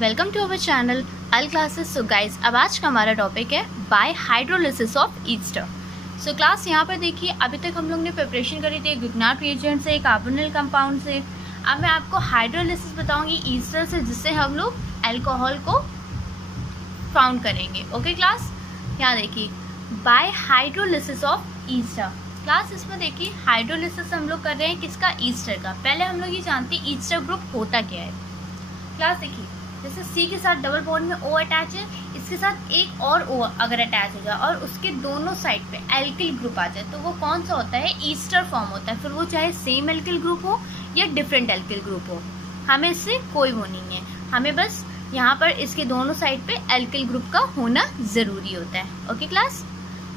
Welcome to our channel Al classes. So guys, अब आज का हमारा टॉपिक है by hydrolysis of ester. So class यहाँ पर देखिए, अभी तक हम लोग ने प्रिपरेशन करी थी ग्रिग्नार्ड रिएजेंट से, कार्बोनिल कंपाउंड से। अब मैं आपको हाइड्रोलिसिस बताऊंगी ईस्टर से, जिससे हम लोग अल्कोहल को फाउंड करेंगे। ओके क्लास, यहाँ देखिए bye hydrolysis of Easter. Class इसमें देखिए हाइड्रोलिसिस हम लोग कर रहे हैं किसका? ईस्टर का। पहले हम लोग ये जानते हैं ईस्टर ग्रुप होता क्या है। क्लास देखिए, जैसे C के साथ डबल बॉन्ड में O अटैच है, इसके साथ एक और O अगर अटैच हो जाए और उसके दोनों साइड पे एल्किल ग्रुप आ जाए, तो वो कौन सा होता है? ईस्टर फॉर्म होता है। फिर वो चाहे सेम एल्किल ग्रुप हो या डिफरेंट एल्किल ग्रुप हो, हमें इससे कोई वो नहीं है। हमें बस यहाँ पर इसके दोनों साइड पे एल्किल ग्रुप का होना ज़रूरी होता है। ओके क्लास,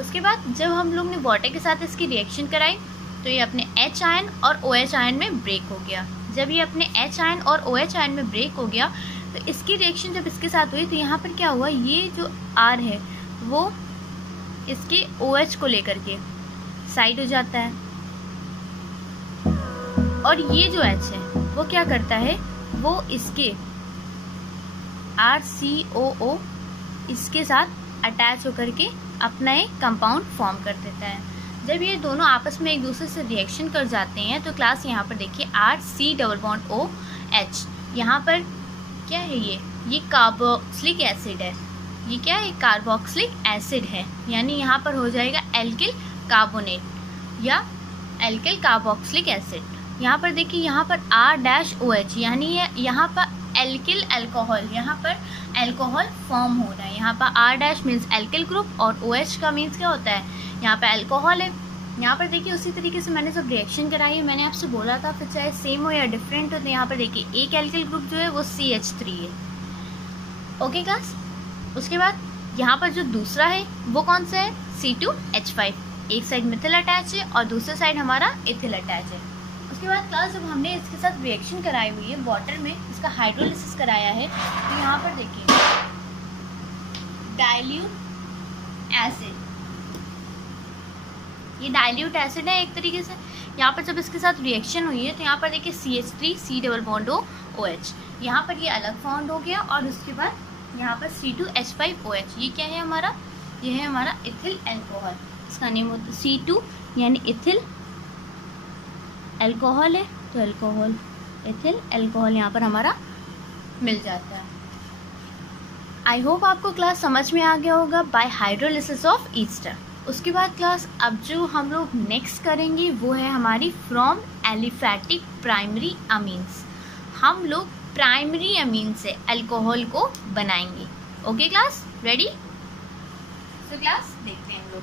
उसके बाद जब हम लोग ने वाटर के साथ इसकी रिएक्शन कराई तो ये अपने H आयन और OH आयन में ब्रेक हो गया। जब ये अपने H आयन और OH आयन में ब्रेक हो गया तो इसकी रिएक्शन जब इसके साथ हुई तो यहाँ पर क्या हुआ, ये जो R है वो इसके OH को लेकर के साइड हो जाता है, और ये जो H है वो क्या करता है, वो इसके RCOO इसके साथ अटैच होकर के अपना एक कंपाउंड फॉर्म कर देता है। जब ये दोनों आपस में एक दूसरे से रिएक्शन कर जाते हैं तो क्लास यहाँ पर देखिए RC डबल बॉन्ड OH, यहाँ पर क्या है, ये कार्बोक्सिलिक एसिड है। ये क्या है? कार्बोक्सिलिक एसिड है, यानी यहाँ पर हो जाएगा एल्किल कार्बोनेट या एल्किल कार्बोक्सिलिक एसिड। यहाँ पर देखिए, यहाँ पर R-OH, यानी यहाँ पर एल्किल अल्कोहल, यहाँ पर अल्कोहल फॉर्म हो रहा है। यहाँ पर R- मीन्स एल्किल ग्रुप और OH का मीन्स क्या होता है, यहाँ पे अल्कोहल है। यहाँ पर देखिए उसी तरीके से मैंने सब रिएक्शन कराई है, मैंने आपसे बोला था फिर चाहे सेम हो या डिफरेंट हो। तो यहाँ पर देखिए एक एल्किल ग्रुप जो है वो CH3 है। ओके क्लास, उसके बाद यहाँ पर जो दूसरा है वो कौन सा है? C2H5। एक साइड मिथिल अटैच है और दूसरे साइड हमारा इथिल अटैच है। उसके बाद क्लास जब हमने इसके साथ रिएक्शन कराई हुई है वाटर में, इसका हाइड्रोलिसिस कराया है, तो यहाँ पर देखिए डाइल्यूट एसिड, ये डाइल्यूट एसिड है एक तरीके से। यहाँ पर जब इसके साथ रिएक्शन हुई है तो यहाँ पर देखिए CH3 C double bond OH, यहाँ पर ये अलग फाउंड हो गया, और उसके बाद यहाँ पर C2H5OH। ये क्या है हमारा? ये है हमारा इथिल अल्कोहल। इसका नेम होता है C2, यानी इथिल अल्कोहल है, तो अल्कोहल इथिल अल्कोहल यहाँ पर हमारा मिल जाता है। आई होप आपको क्लास समझ में आ गया होगा बाय हाइड्रोलिसिस ऑफ ईस्टर। उसके बाद क्लास अब जो हम लोग नेक्स्ट करेंगे वो है हमारी फ्रॉम एलिफैटिक प्राइमरी अमीन्स। हम लोग प्राइमरी अमीन से अल्कोहल को बनाएंगे। Okay class, ready? तो क्लास देखते हैं हम लोग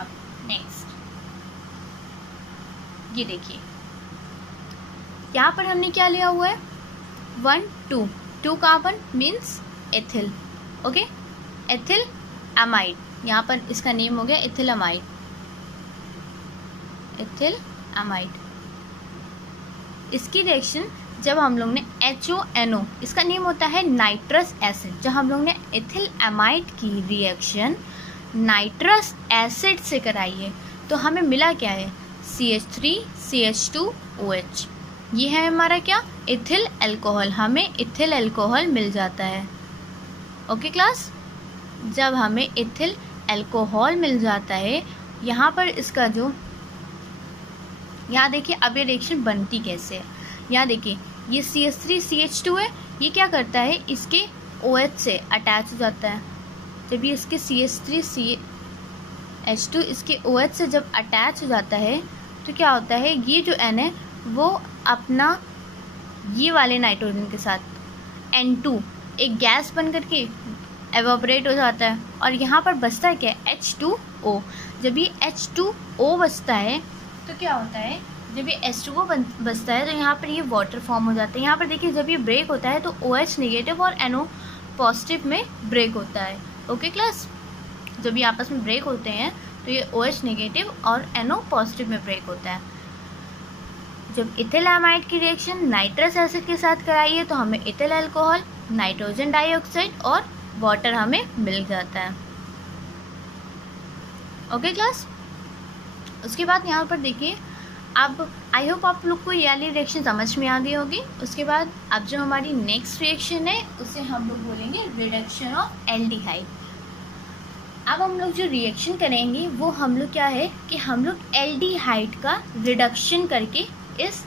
अब नेक्स्ट। ये देखिए यहाँ पर हमने क्या लिया हुआ है, 1 2 carbon means ethyl. Okay, ethyl amide, यहाँ पर इसका नेम हो गया इथिल अमाइड। इथिल अमाइड, इसकी रिएक्शन जब हम लोग ने HONO, इसका नेम होता है नाइट्रस एसिड। जब हम लोग ने इथिल अमाइड की रिएक्शन नाइट्रस एसिड से कराई है तो हमें मिला क्या है? CH3 CH2OH। ये है हमारा क्या? Ethyl alcohol. हमें इथिल अल्कोहल मिल जाता है। ओके क्लास, जब हमें इथिल अल्कोहल मिल जाता है, यहाँ पर इसका जो, यहाँ देखिए अब ये रिएक्शन बनती कैसे है। यहाँ देखिए ये CH3 CH2 है, ये क्या करता है, इसके OH से अटैच हो जाता है। जब ये इसके CH3 CH2 इसके OH से जब अटैच हो जाता है तो क्या होता है, ये जो N है वो अपना ये वाले नाइट्रोजन के साथ N2 एक गैस बन करके एवोपरेट हो जाता है, और यहाँ पर बचता है क्या? H2O। जब ये H2O बचता है तो क्या होता है, जब ये H2O बचता है तो यहाँ पर ये वाटर फॉर्म हो जाता है। यहाँ पर देखिए जब ये ब्रेक होता है तो OH नेगेटिव और NO पॉजिटिव में ब्रेक होता है। ओके क्लास, जब ये आपस में ब्रेक होते हैं तो ये OH नेगेटिव और NO पॉजिटिव में ब्रेक होता है। जब इथिल अमाइड की रिएक्शन नाइट्रस एसिड के साथ कराई है तो हमें इथिल अल्कोहल, नाइट्रोजन डाइऑक्साइड और वाटर हमें मिल जाता है। ओके क्लास, उसके बाद यहाँ पर देखिए अब आई होप आप लोग को ये वाली रिएक्शन समझ में आ गई होगी। उसके बाद अब जो हमारी नेक्स्ट रिएक्शन है उसे हम लोग बोलेंगे रिडक्शन ऑफ एल्डिहाइड। अब हम लोग जो रिएक्शन करेंगे वो हम लोग क्या है कि हम लोग एल्डिहाइड का रिडक्शन करके इस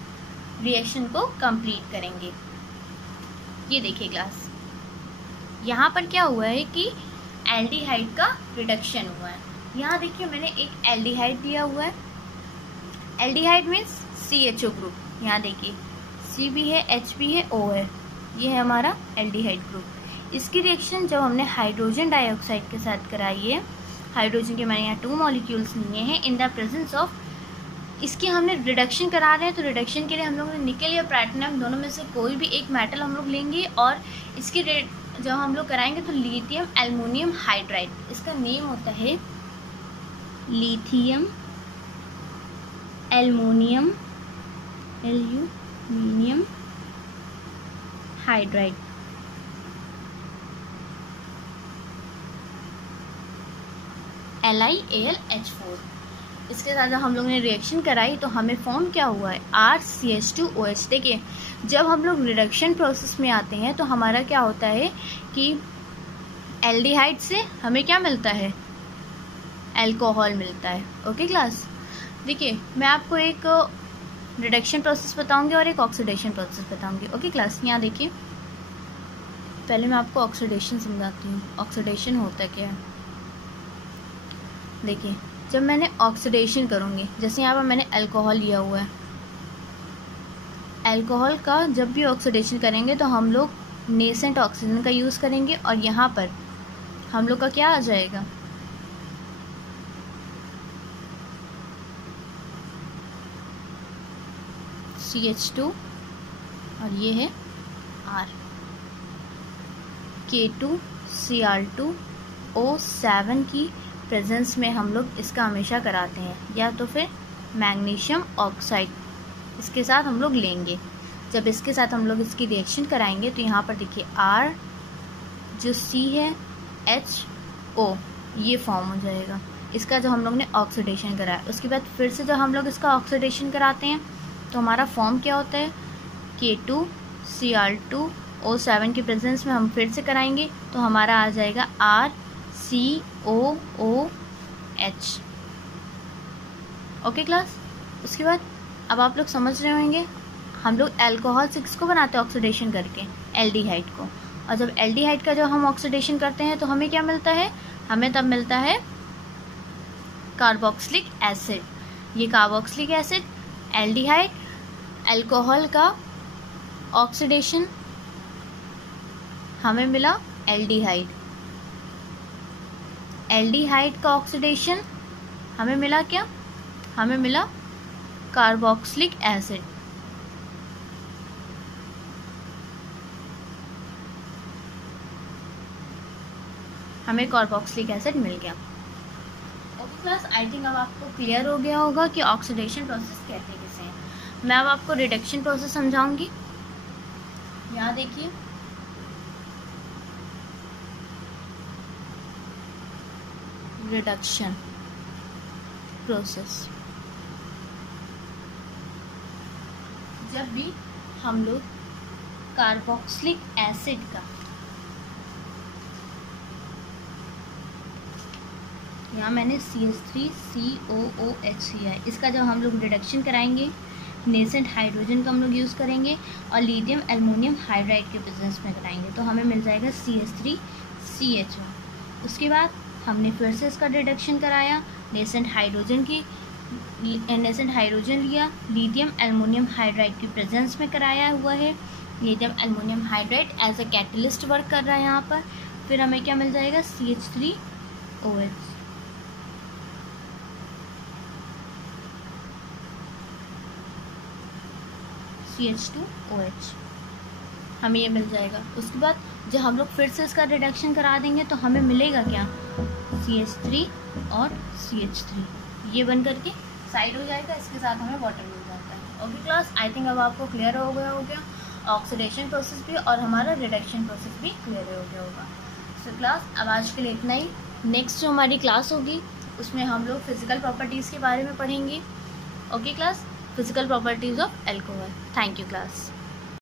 रिएक्शन को कंप्लीट करेंगे। ये देखिए क्लास, यहाँ पर क्या हुआ है कि एल्डिहाइड का रिडक्शन हुआ है। यहाँ देखिए मैंने एक एल्डिहाइड दिया हुआ है। Aldehyde means CHO group. यहाँ देखिए C भी है, H भी है, O है। ये है हमारा एल्डिहाइड ग्रुप। इसकी रिएक्शन जब हमने हाइड्रोजन डाइऑक्साइड के साथ कराई है, हाइड्रोजन के मैंने यहाँ 2 मॉलिक्यूल्स लिए हैं इन द प्रेजेंस ऑफ, इसकी हमने रिडक्शन करा रहे हैं। तो रिडक्शन के लिए हम लोग ने निकल या प्लैटिनम दोनों में से कोई भी एक मेटल हम लोग लेंगे और इसकी जब हम लोग कराएंगे तो लिथियम एल्युमिनियम हाइड्राइड, इसका नेम होता है लिथियम एल्युमिनियम हाइड्राइड। LiAlH4। इसके साथ जब हम लोग ने रिएक्शन कराई तो हमें फॉर्म क्या हुआ है, RCH2OH। देखिए जब हम लोग रिडक्शन प्रोसेस में आते हैं तो हमारा क्या होता है कि एल्डिहाइड से हमें क्या मिलता है, अल्कोहल मिलता है। ओके क्लास, देखिए मैं आपको एक रिडक्शन प्रोसेस बताऊंगी और एक ऑक्सीडेशन प्रोसेस बताऊंगी। ओके क्लास, यहाँ देखिए पहले मैं आपको ऑक्सीडेशन समझाती हूँ। ऑक्सीडेशन होता क्या है, देखिए जब मैंने ऑक्सीडेशन करूँगी, जैसे यहाँ पर मैंने अल्कोहल लिया हुआ है, अल्कोहल का जब भी ऑक्सीडेशन करेंगे तो हम लोग नेसेंट ऑक्सीजन का यूज़ करेंगे और यहाँ पर हम लोग का क्या आ जाएगा, CH2 और ये है R, K2Cr2O7 की प्रेजेंस में हम लोग इसका हमेशा कराते हैं, या तो फिर मैग्नीशियम ऑक्साइड इसके साथ हम लोग लेंगे। जब इसके साथ हम लोग इसकी रिएक्शन कराएंगे तो यहाँ पर देखिए R जो C है HO ये फॉर्म हो जाएगा, इसका जो हम लोग ने ऑक्सीडेशन कराया। उसके बाद फिर से जब हम लोग इसका ऑक्सीडेशन कराते हैं तो हमारा फॉर्म क्या होता है, K2Cr2O7 की प्रेजेंस में हम फिर से कराएंगे तो हमारा आ जाएगा RCOOH। ओके क्लास, उसके बाद अब आप लोग समझ रहे होंगे हम लोग अल्कोहल से किसको बनाते हैं ऑक्सीडेशन करके, एल्डिहाइड को। और जब एल्डिहाइड का जब हम ऑक्सीडेशन करते हैं तो हमें क्या मिलता है, हमें तब मिलता है कार्बोक्सिलिक एसिड। ये कार्बोक्सिलिक एसिड, एल्डिहाइड, अल्कोहल का ऑक्सीडेशन, हमें मिला एल्डिहाइड। एल्डिहाइड का ऑक्सीडेशन हमें मिला क्या, हमें मिला कार्बोक्सिलिक एसिड। हमें कार्बोक्सिलिक एसिड मिल गया। ओके क्लास, आई थिंक अब आपको क्लियर हो गया होगा कि ऑक्सीडेशन प्रोसेस कहते हैं किसे हैं। मैं अब आपको रिडक्शन प्रोसेस समझाऊंगी। यहाँ देखिए रिडक्शन प्रोसेस, जब भी हम लोग कार्बोक्सिलिक एसिड का, यहाँ मैंने CH3COOH लिया है, इसका जब हम लोग रिडक्शन कराएंगे नेसेंट हाइड्रोजन का हम लोग यूज़ करेंगे और लिथियम एल्युमिनियम हाइड्राइड के प्रेजेंस में कराएंगे तो हमें मिल जाएगा CH3CHO। उसके बाद हमने फिर से इसका रिडक्शन कराया, नेसेंट हाइड्रोजन लिया, लिथियम एल्युमिनियम हाइड्राइड की प्रेजेंस में कराया हुआ है। Lithium aluminium hydride as a catalyst work कर रहा है यहाँ पर। फिर हमें क्या मिल जाएगा, CH3OH। CH2OH हमें ये मिल जाएगा। उसके बाद जब हम लोग फिर से इसका रिडक्शन करा देंगे तो हमें मिलेगा क्या, CH3 और CH3, ये बन करके साइड हो जाएगा, इसके साथ हमें वाटर मिल जाता है। ओके क्लास, आई थिंक अब आपको क्लियर हो गया ऑक्सीडेशन प्रोसेस भी और हमारा रिडक्शन प्रोसेस भी क्लियर हो गया होगा। सो क्लास, अब आज के लिए इतना ही। नेक्स्ट जो हमारी क्लास होगी उसमें हम लोग फिजिकल प्रॉपर्टीज़ के बारे में पढ़ेंगे। Okay class, physical properties of alcohol. Thank you class.